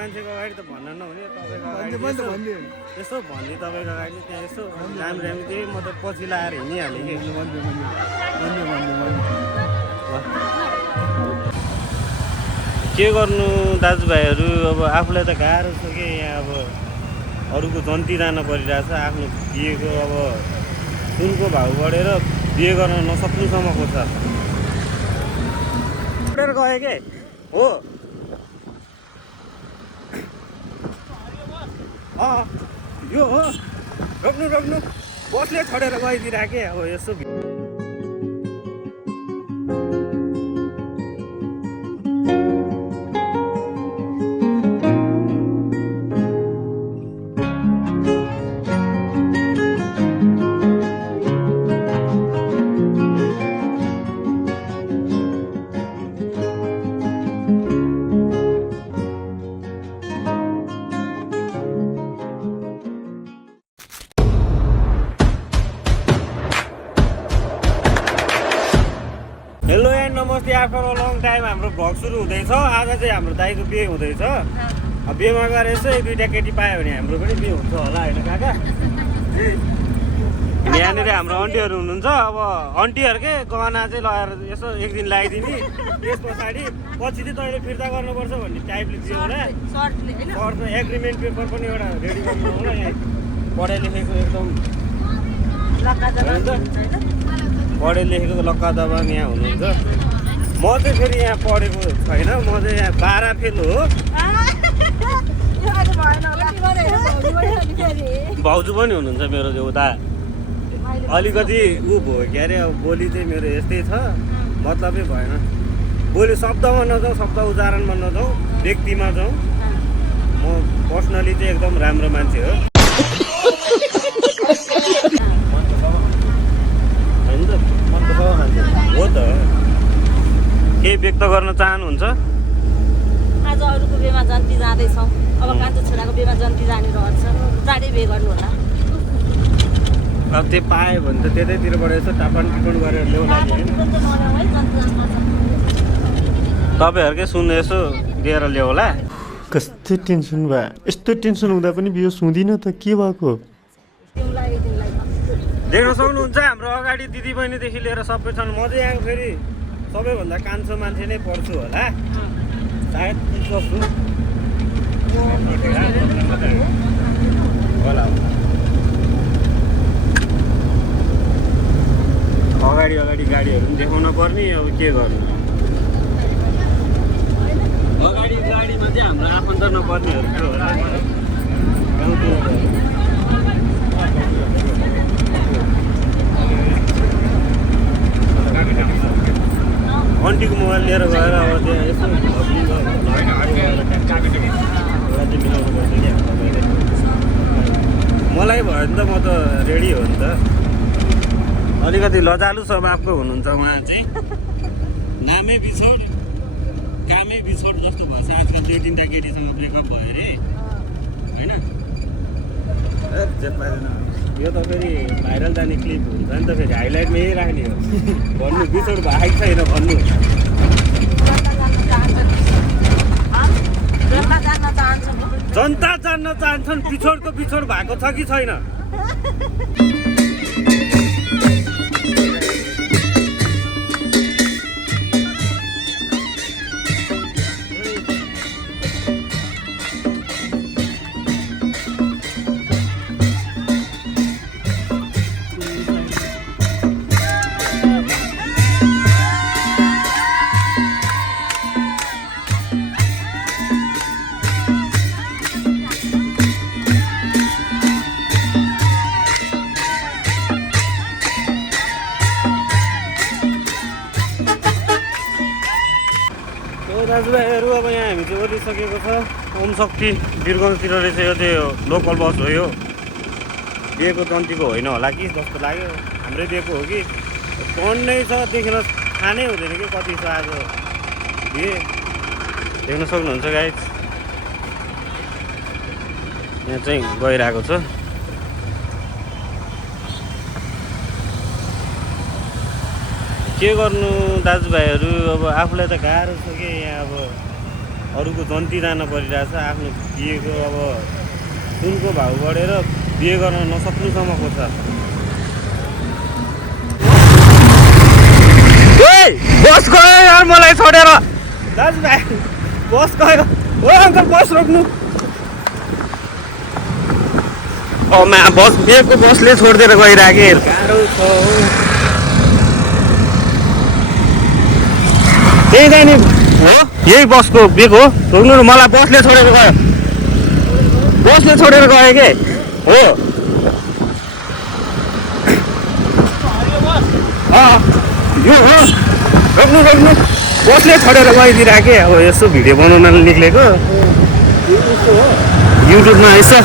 मान्छेको अगाडि त भन्न नहुने तपाईँको अगाडि यसो भन्ने तपाईँको अगाडि त्यहाँ यसो राम्रो राम्रो त्यही म त पछि लाएर हिँडिहालेँ कि के गर्नु दाजुभाइहरू अब आफूलाई त गाह्रो छ कि यहाँ अब अरूको जन्ती जान परिरहेछ आफ्नो बिहेको अब सुनको भाउ बढेर बिहे गर्न नसक्नुसम्मको छ गए के हो यो हो रोक्नु बसले छोडेर गइदिरहेको अब यसो हेलो एन्ड नमस्ते आफ्टर अ लङ टाइम हाम्रो भ्लग सुरु हुँदैछ आज चाहिँ हाम्रो दाइको बिहे हुँदैछ बिहेमा गएर यसो एक दुईवटा केटी पायो भने हाम्रो पनि बिहे हुन्छ होला होइन काका यहाँनिर हाम्रो आन्टीहरू हुनुहुन्छ अब आन्टीहरूकै गहना चाहिँ लगाएर यसो एक दिन लगाइदिने त्यस पछाडि पछि चाहिँ तैँले फिर्ता गर्नुपर्छ भन्ने टाइपले दियो होला सर्टमा एग्रिमेन्ट पेपर पनि एउटा रेडी गर्नु होला यहाँ पढाइ लेखेको एकदम पढे लेखेको लक्का दबाङ यहाँ हुनुहुन्छ म चाहिँ फेरि यहाँ पढेको छैन म चाहिँ यहाँ 12 फेल हो भाउजू पनि हुनुहुन्छ मेरो जो उता अलिकति ऊ भयो के अरे अब बोली चाहिँ मेरो यस्तै छ मतलबै भएन बोली शब्दमा नजाउँ शब्द उच्चारणमा नजाउँ व्यक्तिमा जाउँ म पर्सनली चाहिँ एकदम राम्रो मान्छे हो हो त केही व्यक्त गर्न चाहनुहुन्छ आज अरूको बिहेमा जन्ती जाँदैछौँ अब कान्छो छोराको बिहेमा जन्ती जाने रहर छ चाँडै बिहे गर्नु होला अब त्यो पायो भने त त्यतैतिरबाट यसो टापन टिपन गरेर ल्याउला तपाईँहरूकै सुन यसो दिएर ल्याउला कस्तो टेन्सन भयो यस्तो टेन्सन हुँदा पनि बिहे सुँदिन त के भएको देख्न सक्नुहुन्छ हाम्रो अगाडि दिदी बहिनीदेखि लिएर सबै छन् म चाहिँ यहाँ फेरि सबैभन्दा कान्छो मान्छे नै पर्छु होला सायद सक्छु होला अगाडि गाडीहरू पनि देखाउन पर्ने अब के गर्नु अगाडि गाडीमा चाहिँ हाम्रो आफन्त नपर्नेहरू के होला आन्टीको मोबाइल लिएर गएर अब त्यहाँ यसो मलाई भयो नि त म त रेडी हो नि त अलिकति लजालु स्वभावको हुनुहुन्छ उहाँ चाहिँ नामै बिछोड कामै बिछोड जस्तो भएछ आजकल 2-3टा केटीसँग ब्रेकअप भयो अरे होइन यो त फेरि भाइरल जाने क्लिप हुन्छ नि त फेरि हाइलाइटमा यही राख्ने हो भन्नु बिछोड भएको छैन भन्नु जनता जान्न चाहन्छन् बिछोडको बिछोड भएको छ कि छैन दाजुभाइहरू अब यहाँ हामी चाहिँ ओर्लिसकेको छ ओम शक्ति वीरगन्जतिर रहेछ यो चाहिँ लोकल बस हो यो बिहेको जन्तीको होइन होला कि जस्तो लाग्यो हाम्रै दिएको हो कि पढ्नै छ देखेर थाहा नै हुँदैन कि कति छ आज बिहे देख्न सक्नुहुन्छ गाइस यहाँ चाहिँ गइरहेको छ के गर्नु दाजुभाइहरू अब आफूलाई त गाह्रो छ कि यहाँ अब अरूको जन्ती जान परिरहेछ आफ्नो बिहेको अब सुनको भाउ बढेर बिहे गर्न नसक्नुसम्मको छ। बस गयो यार मलाई छोडेर दाजुभाइ बस गयो ओ अङ्कल बस रोक्नु बस बिहेको बसले छोडिदिएर गइराखे गाह्रो छ त्यही त नि हो यही बसको बेग हो रोक्नु न मलाई बसले छोडेर गयो के हो यो हो रोक्नु बसले छोडेर गइदिइराखेँ अब यसो भिडियो बनाउन निक्लेको युट्युबमा यसो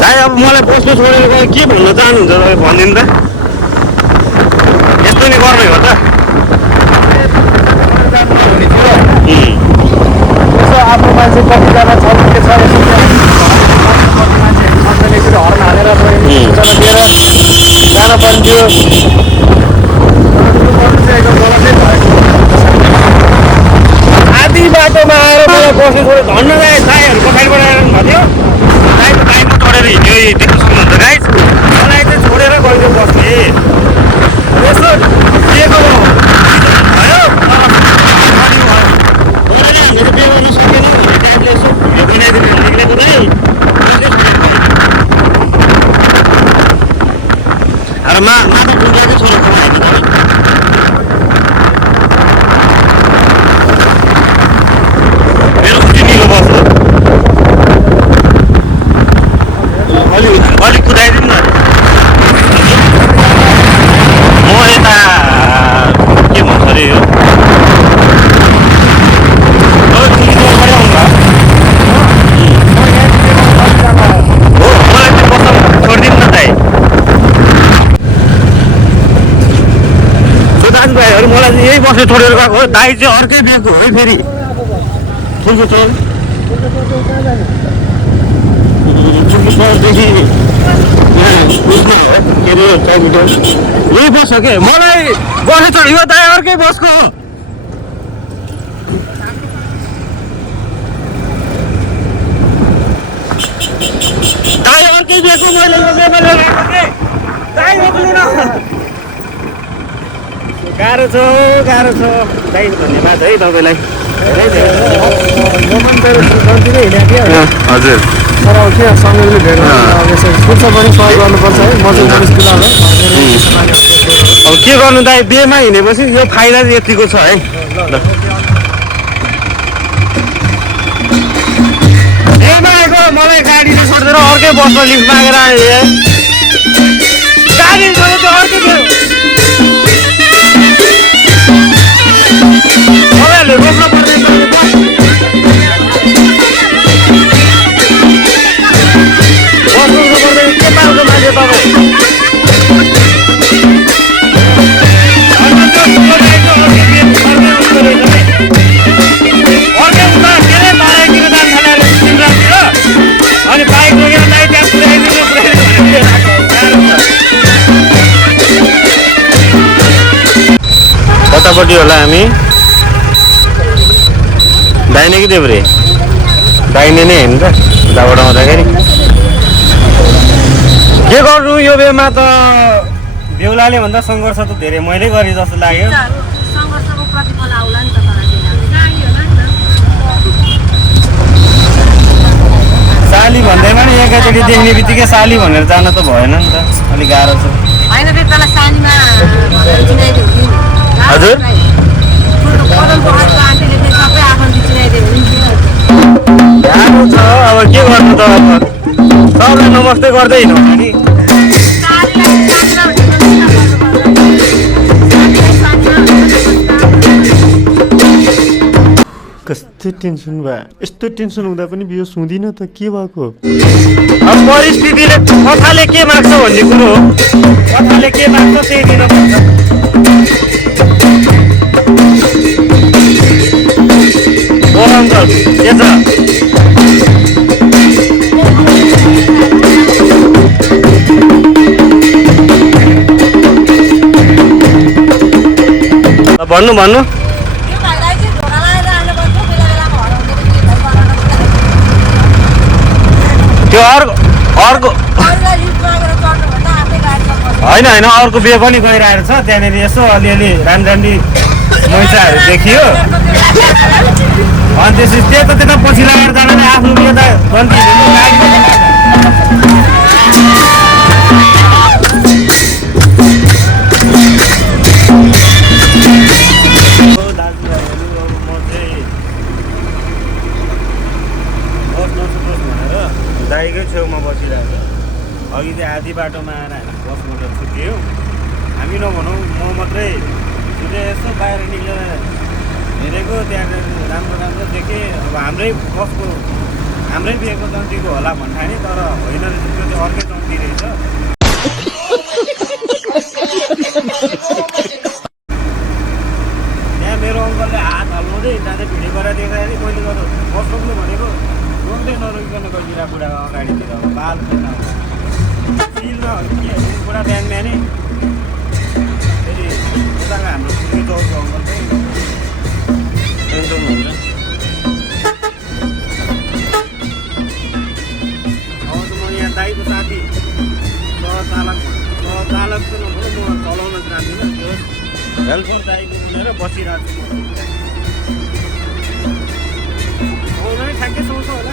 भाइ अब मलाई बसले छोडेर गयो के भन्न चाहनुहुन्छ तपाईँ भनिदिनु त यस्तो नि गर्ने हो त यसो आफ्नो मान्छे कतिजना छ के छ यसो हर्न हालेर जान पर्ने आधी बाटोमा आएर मलाई बस्नु छोडेर धन्न दाईहरू पछाडिबाट आएर भन्यो दाईको बाइकमा चढेर हिँड्यो देख्नु सक्नुहुन्छ गाइस मलाई चाहिँ छोडेर गइदियो बसले यसो दिएको भयो हामीले पे गर्नु सकेन भने टाइमले यसो भिडियो बनाइदिएर निक्लेको दाइ अरे माता पुग्दै छोडेको आएको दाइ मेरो खुसी निलो बस हो अलिक कुदाइदिनु न म यता के भन्छ अरे यो दाजुभाइहरू मलाई चाहिँ यही बसले छोडेर गएको हो दाइ चाहिँ अर्कै बिहेको है फेरि फुलको चौर चौरदेखि उसको हो के अरे चौकिटो यही बस हो के मलाई बसले चढ्यो दाइ अर्कै बसको हो दाइ अर्कै बिहेको मैले लगाएको के दाइ रोक्नु न गाह्रो छ दाइ धन्यवाद है तपाईँलाई हजुर तर अब के सँगैले भेट्नु फुर्छ पनि सहयोग गर्नुपर्छ है मजा अब के गर्नु दाइ बिहेमा हिँडेपछि यो फाइदा चाहिँ यतिको छ है बिहेमा आएको मलाई गाडीले छोडिदिएर अर्कै बसमा लिफ्ट मागेर आएँ गाडी छोडेर त अर्कै तपाईँहरूले रोक्नु पर्दैन बस रोक्नु पर्दैन के पाउँछ मान्छे तपाईँ अर्कै उता के अरे बाराइतिर जान थालेर सिमरातिर अनि बाइक रोकेर दाइ त्यहाँ पुऱ्याइदिनु भनेर कतापट्टि होला हामी दाहिने कि देब्रे दाहिने नै होइन त उताबाट आउँदाखेरि के गर्नु यो बेमा त बेहुलाले भन्दा सङ्घर्ष त धेरै मैले गरेँ जस्तो लाग्यो साली भन्दैमा नि एकैचोटि देख्ने बित्तिकै साली भनेर जान त भएन नि त अलिक गाह्रो छ हजुर गाह्रो छ अब के गर्नु त अब सबलाई नमस्ते गर्दै हिँड्नु नि कस्तो टेन्सन भयो यस्तो टेन्सन हुँदा पनि बिहे सुँदिन त के भएको अब परिस्थितिले कथाले के माग्छ भन्ने कुरो हो कथाले के माग्छ त्यही दिन पर्छ ओ अङ्कल के छ भन्नु भन्नु यो भाइलाई चाहिँ ढोका लगाएर राख्नुपर्छ बेला बेलामा हराउँदो रहेछ यो भाइ बनाउनको लागि त्यो अर्को अरूलाई लिफ्ट मागेर चढ्नुभन्दा आफ्नै गाडीमा बस्नु होइन अर्को बिहे पनि गइरहेको छ त्यहाँनिर यसो अलिअलि राम्री मैचाहरू देखियो अनि त्यसपछि त्यता पछि लगाएर जाँदा आफ्नो बिहे त गन्ती दाइकै छेउमा बसिरहेको अघि चाहिँ आधी बाटोमा आएर हामी बसबाट छुट्यो हामी नभनौँ म मात्रै छुट्यो यसो बाहिर निक्लेर हेरेको त्यहाँ राम्रो देखेँ अब हाम्रै बिहेको चम्चीको होला भन्ठाने तर होइन रहेछ त्यो चाहिँ अर्कै चम्ची रहेछ त्यहाँ मेरो अङ्कलले हात हल्लाउँदै जाँदै भिडियो गरेर देखाएर मैले त बस रोक्नु भनेको रोक्दै नरोकिकन गइदिएर बुढा अगाडितिर अब बाल बुढा बिहानै फेरि यताको हाम्रो पुग्ने चौरको अङ्कल चाहिँ टेन्सन हुन्छ अब त म यहाँ दाइको साथी चालक चाहिँ नभएर म चलाउन जान्दिनँ त्यो हेल्पर दाइको लिएर बसिरहेको छु म ठ्याक्कै सोच्छ होला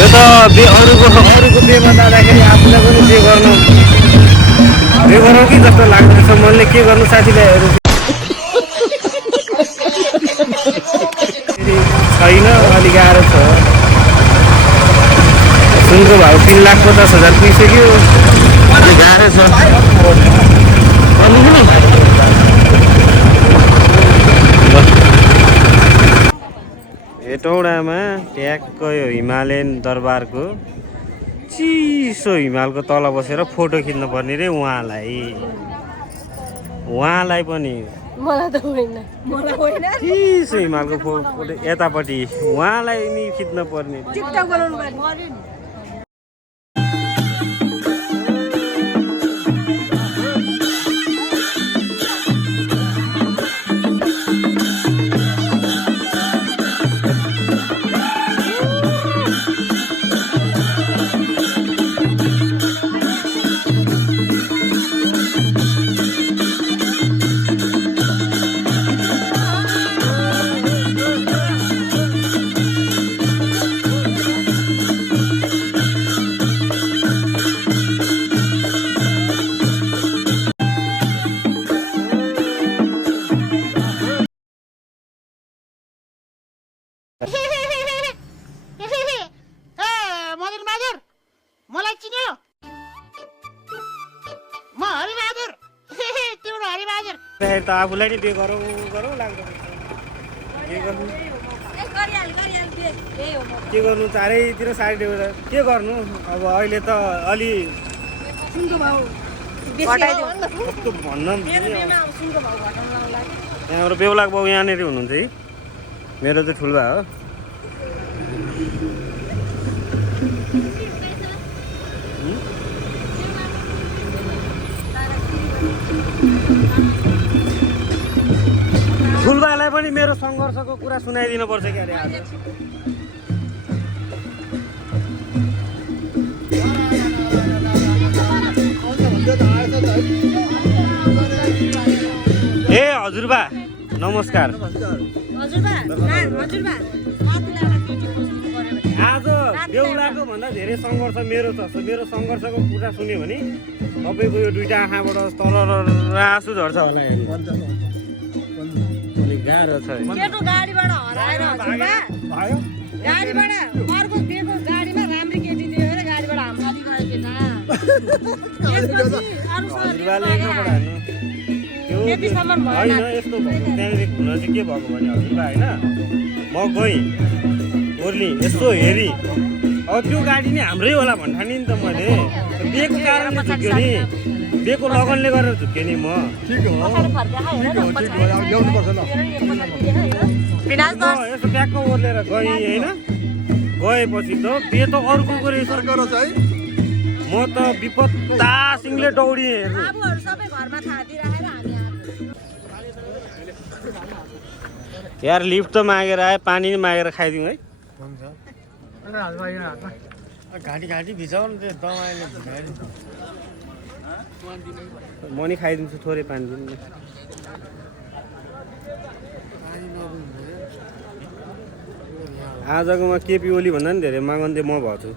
यो त अरूको बिहेमा जाँदाखेरि आफूलाई पनि बिहे गरौँ कि जस्तो लाग्दैछ मनले के गर्नु साथीभाइहरू छैन अलिक गाह्रो छ सुनको भाउ 3,50,000 पुगिसक्यो गाह्रो छ हेटौडामा ट्याक्क यो हिमालयन दरबारको चिसो हिमालको तल बसेर फोटो खिच्नु पर्ने रे उहाँलाई पनि मलाई त होइन चिसो हिमालको फोटो यतापट्टि उहाँलाई नि खिच्न पर्ने टिकटक बनाउनु पर्यो मलाई चिन्यो म हरिबहादुर तिम्रो हरिबहादुर त आफूलाई नि बिहे गरौँ लाग्दो के गर्नु चारैतिर साइड के गर्नु अब अहिले त अलि कस्तो भन्न यहाँबाट बेहुलाको बाउ यहाँनिर हुनुहुन्छ है मेरो चाहिँ ठुल्बा हो ठुल्बालाई पनि मेरो सङ्घर्षको कुरा सुनाइदिनु पर्छ क्या अरे आज ए हजुरबा नमस्कार आज बेहुलाको भन्दा धेरै सङ्घर्ष मेरो छ मेरो सङ्घर्षको कुरा सुन्यो भने तपाईँको यो दुईटा आँखाबाट तल आँसु झर्छ होला गाह्रो छ गाडीबाट हराएर गाडीबाट अर्को दिएको गाडीमा राम्रो केटी दियो भने गाडीबाट हाम्रो होइन यस्तो भएको त्यहाँनिर हुन चाहिँ के भएको भने हजुरबा होइन म गएँ ओर्ली यसो हेरी अब त्यो गाडी नि हाम्रै होला भन्ठाने नि त मैले बिहेको कारणले झुक्यो नि बिहेको लगनले गरेर झुक्यो नि म ठिक हो पछाडि फर्केर ठिक हो ठिक हो अब ल्याउनुपर्छ ल विनाश म यसो ट्याक्क ओर्लेर गएँ होइन गएपछि त बिहे त अर्को रहेछ सरकार चाहिँ म त विपत्ता सिंहले दौडिएँ हेर्नु बाबुहरू सबै घरमा थाहा दिइराखेर हामी यार लिफ्ट त मागेर आए पानी नि मागेर खाइदिउँ है हुन्छ घाँटी घाँटी भिजाउनु त्यो दमाईले म नि खाइदिन्छु थोरै पानी दिनु न। आजकोमा केपी ओली भन्दा नि धेरै मागन्थे म भएको छु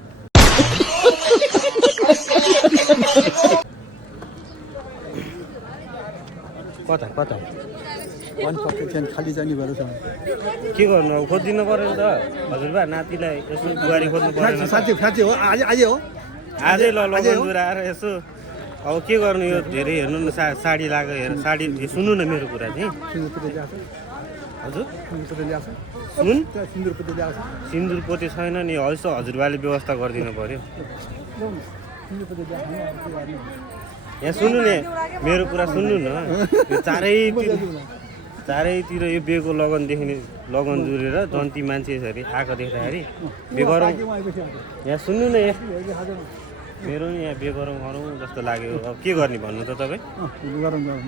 कता कता खाली जाने भएर छ के गर्नु अब खोजिदिनु पऱ्यो नि त हजुरबा नातिलाई यसो बुहारी खोज्नु परेन साँच्चै साँच्चै हो आज हो आजै लगनजुर आएर यसो अब के गर्नु यो धेरै हेर्नु न साडी लगाएको हेर साडी सुन्नु न मेरो कुरा चाहिँ हजुर सुन सिन्दुर पोते छैन नि यसो हजुरबाले व्यवस्था गरिदिनु पर्यो यहाँ सुन्नु नि मेरो कुरा सुन्नु न यो चारैतिर यो बेको लगनदेखि लगन जुरेर जन्ती मान्छे यसरी आएको देख्दाखेरि बे गरौँ यहाँ सुन्नु न मेरो नि यहाँ बे गरौँ जस्तो लाग्यो अब के गर्ने भन्नु त तपाईँ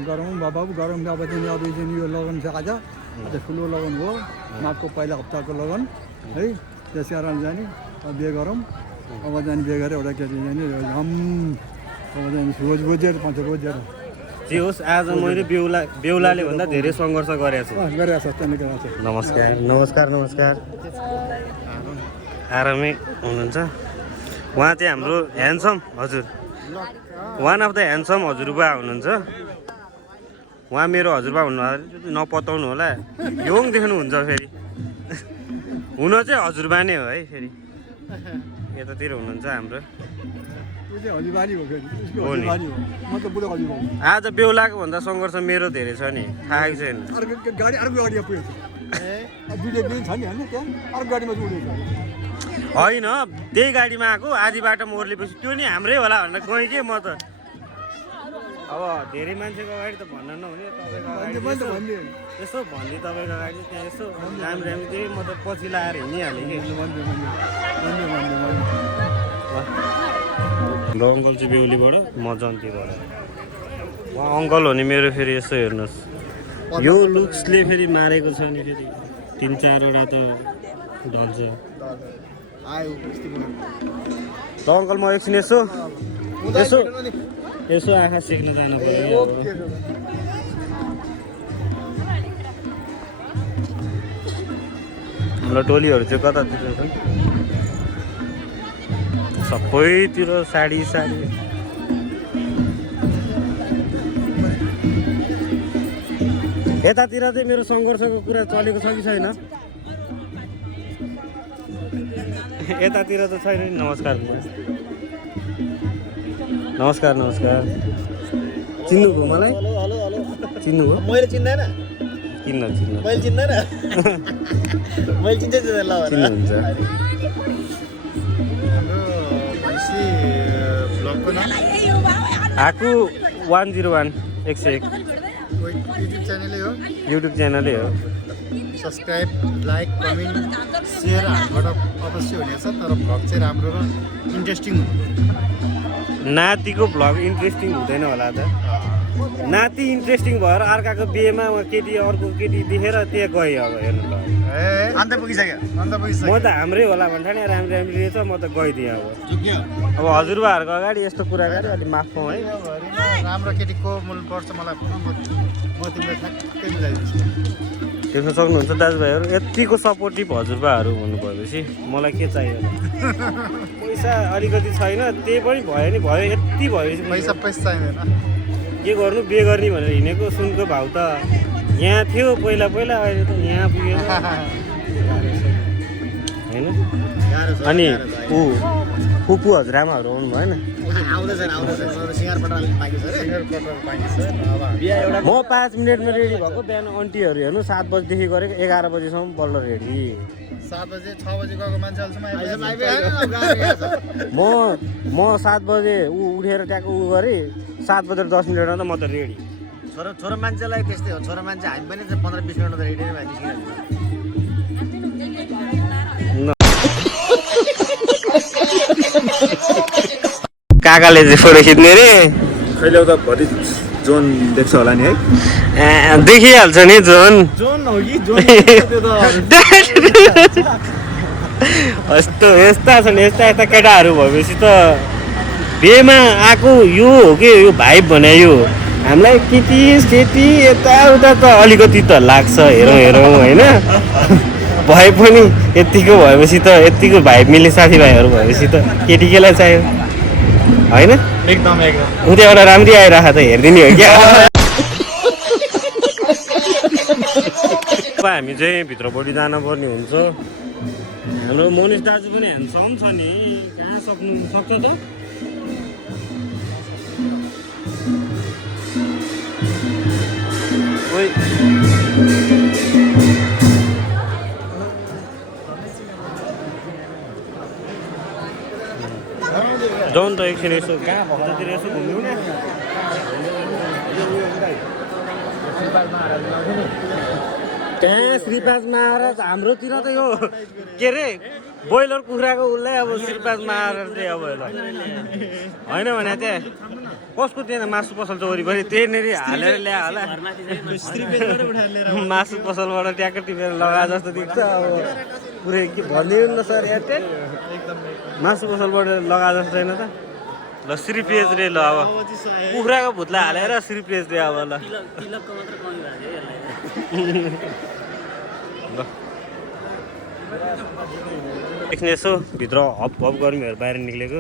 गरौँ बाबु गरौँ अब चाहिँ यो लगन छ आज ठुलो लगन हो माघको पहिला हप्ताको लगन है त्यस कारण जाने बिहे गरौँ अब जाने बिहे गरेर एउटा केटी जाने झम अब जाने रोज रोजेर पाउँछ रोजेर जे होस् आज मैले बेहुलाले भन्दा धेरै सङ्घर्ष गरेको छु गरिरहेको छ त्यहाँनिर नमस्कार नमस्कार नमस्कार आरामै हुनुहुन्छ उहाँ चाहिँ हाम्रो ह्यान्डसम हजुर वान अफ द ह्यान्डसम हजुरबा हुनुहुन्छ उहाँ मेरो हजुरबा हुनु नपताउनु होला योङ देख्नुहुन्छ फेरि हुन चाहिँ हजुरबा नै हो है फेरि यतातिर हुनुहुन्छ हाम्रो आज बेहुलाको भन्दा सङ्घर्ष मेरो धेरै छ नि थाहै छैन होइन त्यही गाडीमा आएको आधी बाटो मोर्लेपछि त्यो नि हाम्रै होला भनेर गएँ कि म त अब धेरै मान्छेको अगाडि त भन्न नहुने तपाईँको अगाडि यसो भन्ने तपाईँको अगाडि त्यहाँ यसो राम्रो राम्रो त्यही म त पछि लाएर हिँडिहालेँ कि हाम्रो अङ्कल चाहिँ बेहुलीबाट म जन्तीबाट उहाँ अङ्कल हो नि मेरो फेरि यसो हेर्नुहोस् यो लुक्सले फेरि मारेको छ नि फेरि 3-4वटा त ढल्छ त अङ्कल म एकछिन यसो यसो यसो आँखा सेक्न जानु पऱ्यो हाम्रो टोलीहरू चाहिँ कतातिर छन् सबैतिर साडी साडी यतातिर चाहिँ मेरो सङ्घर्षको कुरा चलेको छ कि छैन यतातिर त छैन नि नमस्कार नमस्कार नमस्कार चिन्नुभयो मलाई चिन्नुभयो मैले चिन्दैन किन चिन्नु मैले चिन्दैन मैले चिन्छ ल चिन्नुहुन्छ आकु 101 101 युट्युब च्यानलै हो युट्युब च्यानलै हो सब्सक्राइब लाइक कमेन्ट सेयर हामीबाट अवश्य हुनेछ तर भ्लग चाहिँ राम्रो र इन्ट्रेस्टिङ नातिको भ्लग इन्ट्रेस्टिङ हुँदैन होला त नाति इन्ट्रेस्टिङ भएर अर्काको बिहेमा केटी अर्को केटी देखेर त्यहाँ गएँ अब हेर्नु त अन्त पुगिसक्यो म त हाम्रै होला भन्दा नि राम्रो राम्रो रहेछ म त गइदिएँ अब हजुरबाहरूको अगाडि यस्तो कुरा गरेँ अलिक माफ पाउँ है राम्रो केटी को मनपर्छ मलाई म तिमीलाई ठ्याक्कै मिलाइदिन्छु देख्न सक्नुहुन्छ दाजुभाइहरू यतिको सपोर्टिभ हजुरबाहरू हुनुभएपछि मलाई के चाहियो पैसा अलिकति छैन त्यही पनि भयो नि भयो यति भएपछि पैसा पैसा चाहिँदैन के गर्नु बिहे गर्ने भनेर हिँडेको सुनको भाउ त यहाँ थियो पहिला पहिला अहिले त यहाँ पुगेन होइन अनि फुपू हजुरआमाहरू आउनु भएन म 5 मिनटमा रेडी भएको बिहान आन्टीहरू हेर्नु 7 बजीदेखि गरेको 11 बजीसम्म बल्ल रेडी 7 बजे 6 बजे गएको मान्छे अहिलेसम्म आइपुगेन। म 7 बजे उठेर ट्याक्क गरेँ 7 बजेर 10 मिनटमा त म त रेडी। छोरो मान्छेलाई त्यस्तै हो, छोरो मान्छे हामी पनि 15-20 मिनटमा त रेडी नै भएर निस्किरहेको काकाले चाहिँ फोटो खिच्ने रे खैले त भरि जोन देख्छ होला नि है। देखिहाल्छ नि जोन जोन हो कि जोन यस्ता छन् यस्ता केटाहरू भएपछि त बेमा आएको यो हो कि यो भाइब भने यो हामीलाई केटी यताउता त अलिकति त लाग्छ हेरौँ होइन भए पनि यत्तिको भएपछि त यत्तिको भाइब मिल्ने साथीभाइहरू भएपछि त केटी केलाई चाहियो होइन एकदम उ त एउटा राम्री आइरहेको त हेरिदिने हो क्या। अब हामी चाहिँ भित्रपट्टि जानुपर्ने हुन्छ। हाम्रो मोनिस दाजु पनि ह्यान्डसम छ नि, कहाँ सक्नु सक्छ त। जाउँ त एकछिन यसो कहाँ भक्ततिर यसो घुम्यौँ न। त्यहाँ श्रीपाद महाराज हाम्रोतिर त यो के अरे बोइलर कुखुराको उसलाई अब श्रीपाद महाराजले अब होइन भने त्यहाँ कसको त्यहाँ मासु पसल छ वरिपरि त्यहीँनिर हालेर ल्यायो होला। मासु पसलबाट ट्याक्क टिपेर लगाए जस्तो देख्छ। अब पुरै के भनिदिनु न सर एयरटेल मासु पसलबाट लगाए जस्तो छैन त। ल श्रीपेज रे ल अब कुखुराको भुत्ला हालेर श्रीपेज रे अब ल एकछिन यसो भित्र हप हप गर्मीहरू बाहिर निक्लेको।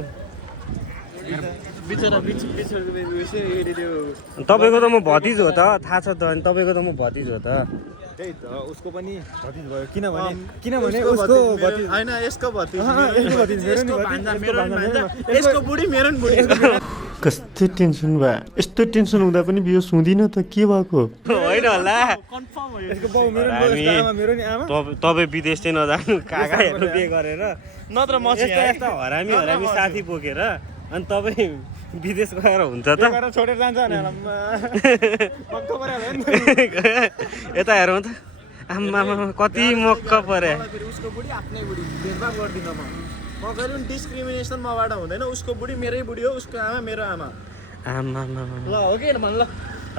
तपाईँको त म भतिज हो त थाहा छ त। अनि तपाईँको त म भतिज हो त। त्यही त उसको पनि भतिज भयो किनभने उसको भतिज हैन यसको भतिज यसको बुढी मेरो नि बुढी। कस्तो टेन्सन भयो। यस्तो टेन्सन हुँदा पनि बिहे सुन्दिनँ त के भएको होइन होला यसको बाउ मेरो नि बुढी, आमा मेरो नि आमा। तपाईँ विदेश चाहिँ नजानु काकाहरू बिहे गरेर नत्र म यस्ता हरामी साथी बोकेर अनि तपाईँ विदेश गएर हुन्छ त। छोडेर जान्छ यता हेरौँ त आमा कति मक्क परे। उसको बुढी आफ्नै बुढी भेदभाव गर्दिनँ म कहिले पनि डिस्क्रिमिनेसन मबाट हुँदैन। उसको बुढी मेरै बुढी हो, उसको आमा मेरो आमा। आमा ल हो कि भन ल।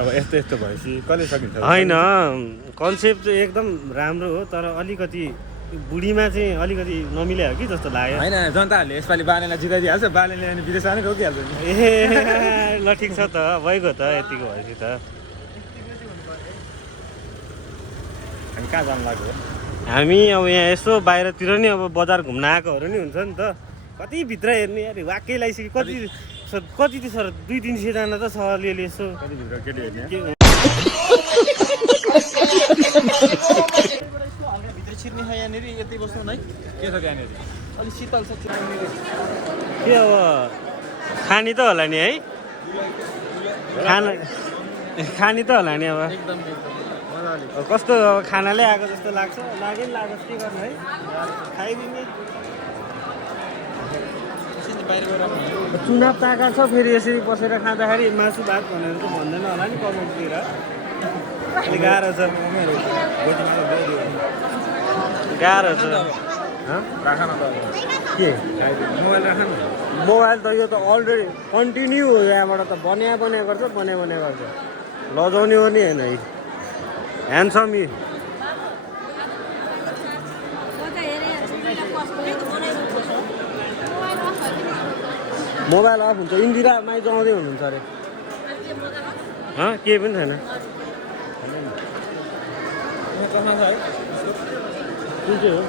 अब यस्तो भएपछि कहिले सकिन्छ? होइन कन्सेप्ट चाहिँ एकदम राम्रो हो तर अलिकति बुढीमा चाहिँ अलिकति नमिल्या हो कि जस्तो लाग्यो। होइन जनताहरूले यसपालि बालेलाई जिताइदिइहाल्छ, बालेले अनि विदेश जानै रोकिहाल्छ नि। ए ल ठिक छ त भइगयो त यतिको भएपछि त। हामी कहाँ जानु लाग्यो? हामी अब यहाँ यसो बाहिरतिर नि अब बजार घुम्न आएकोहरू नि हुन्छ नि त। कति भित्र हेर्ने यार वाक्कै लगाइसक्यो। कति त सर 200-300 त छ अलिअलि यसो। कति भित्र केटी हेर्ने? भित्र छिर्ने छ यहाँनिर यति बस्नु है। के छ त्यहाँनिर? अलिक शीतल छ यहाँनिर। के अब खानी त होला नि है खानी त होला नि अब एकदम मजाले कस्तो अब खानाले आएको जस्तो लाग्छ लाग्यो नि लागोस् के गर्नु है खाइदिने। बाहिर गएर चुनाव ताका छ फेरि यसरी बसेर खाँदाखेरि मासु भात भनेर त भन्दैन होला नि कमेन्टतिर। अलिक गाह्रो छ गाह्रो छ। राख न त के मोबाइल राख न। मोबाइल त यो त अलरेडी कन्टिन्यू हो यहाँबाट त बन्या गर्छ लजाउने हो नि होइन है ह्यान्डसम यी मोबाइल अफ हुन्छ। इन्दिरा माइज आउँदै हुनुहुन्छ अरे केही पनि छैन। कुन चाहिँ हो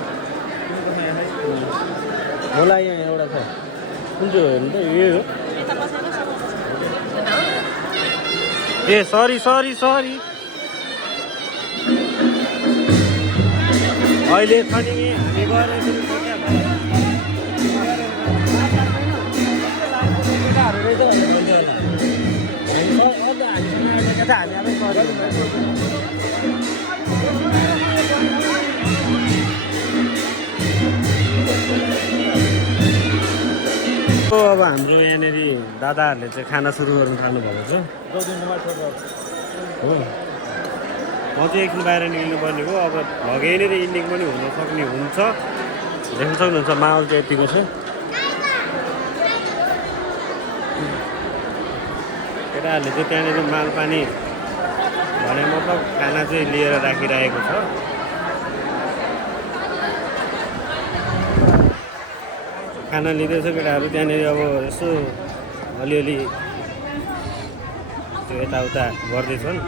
होला यहाँ एउटा छ कुन चाहिँ हो हेर्नु त यही हो। ए सरी अहिले छ नि हामी गएर हामी आफै सरी अब हाम्रो यहाँनिर दादाहरूले चाहिँ खाना सुरु गर्नु थाल्नुभएको छ हो। म चाहिँ एकछिन बाहिर निक्लिनु पर्ने हो। अब भगे नै इन्डिङ पनि हुन सक्ने हुन्छ। देख्न सक्नुहुन्छ माहौल चाहिँ यतिको छ। केटाहरूले चाहिँ त्यहाँनिर माल पानी भने मतलब खाना चाहिँ लिएर राखिरहेको छ। खाना लिँदैछ केटाहरू त्यहाँनिर। अब यसो अलिअलि त्यो यताउता गर्दैछन्।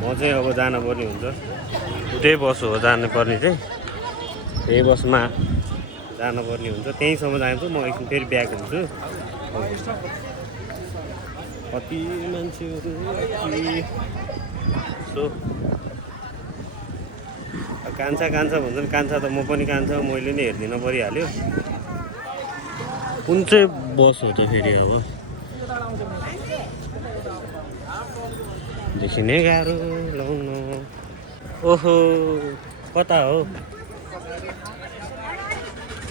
म चाहिँ अब जानुपर्ने हुन्छ। उतै बस हो जानुपर्ने चाहिँ, त्यही बसमा जानुपर्ने हुन्छ। त्यहीँसम्म जान्छु म, एकछिन फेरि ब्याक हुन्छु। कति मान्छेहरू यसो कान्छा कान्छा भन्छन्। कान्छा त म पनि कान्छा, मैले नै हेरिदिन परिहाल्यो। कुन चाहिँ बस हो त फेरि? अब देखिनै गाह्रो लाउनु। ओहो कता हो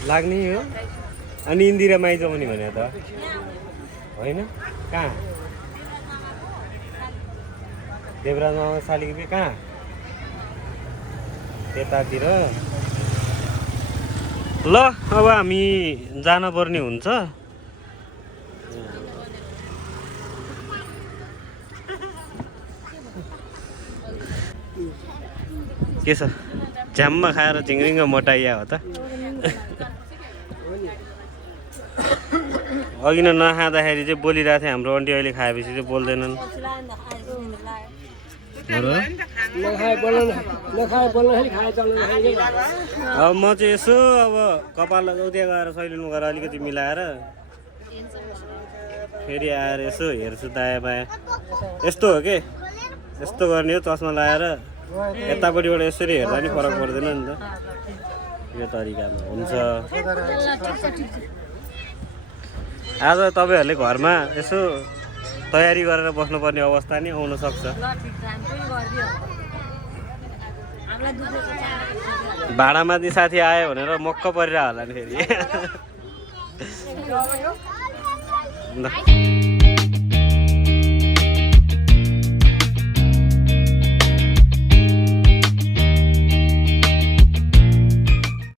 लाग्ने हो? अनि इन्दिरा माइजाउने भने त होइन? कहाँ देवराजमा शालिग्राम कहाँ? त्यतातिर। ल अब हामी जानुपर्ने हुन्छ। के छ झ्याम्मा खाएर झिङ्रिङ्ग मोटाइया हो त? अघि नखाँदाखेरि चाहिँ बोलिरहेको थिएँ। हाम्रो आन्टी अहिले खाएपछि चाहिँ बोल्दैनन्। अब म चाहिँ यसो अब कपाल उद्या गएर सैलुनमा गएर अलिकति मिलाएर फेरि आएर यसो हेर्छु दायाँ बायाँ। यस्तो हो के, यस्तो गर्ने हो। चस्मा लगाएर यतापट्टिबाट यसरी हेर्दा नि फरक पर्दैन नि त। यो तरिकामा हुन्छ। आज तपाईँहरूले घरमा यसो तयारी गरेर बस्नुपर्ने अवस्था नि आउन सक्छ। भाडामा चाहिँ साथी आयो भनेर मक्क परिरह होला नि फेरि। ल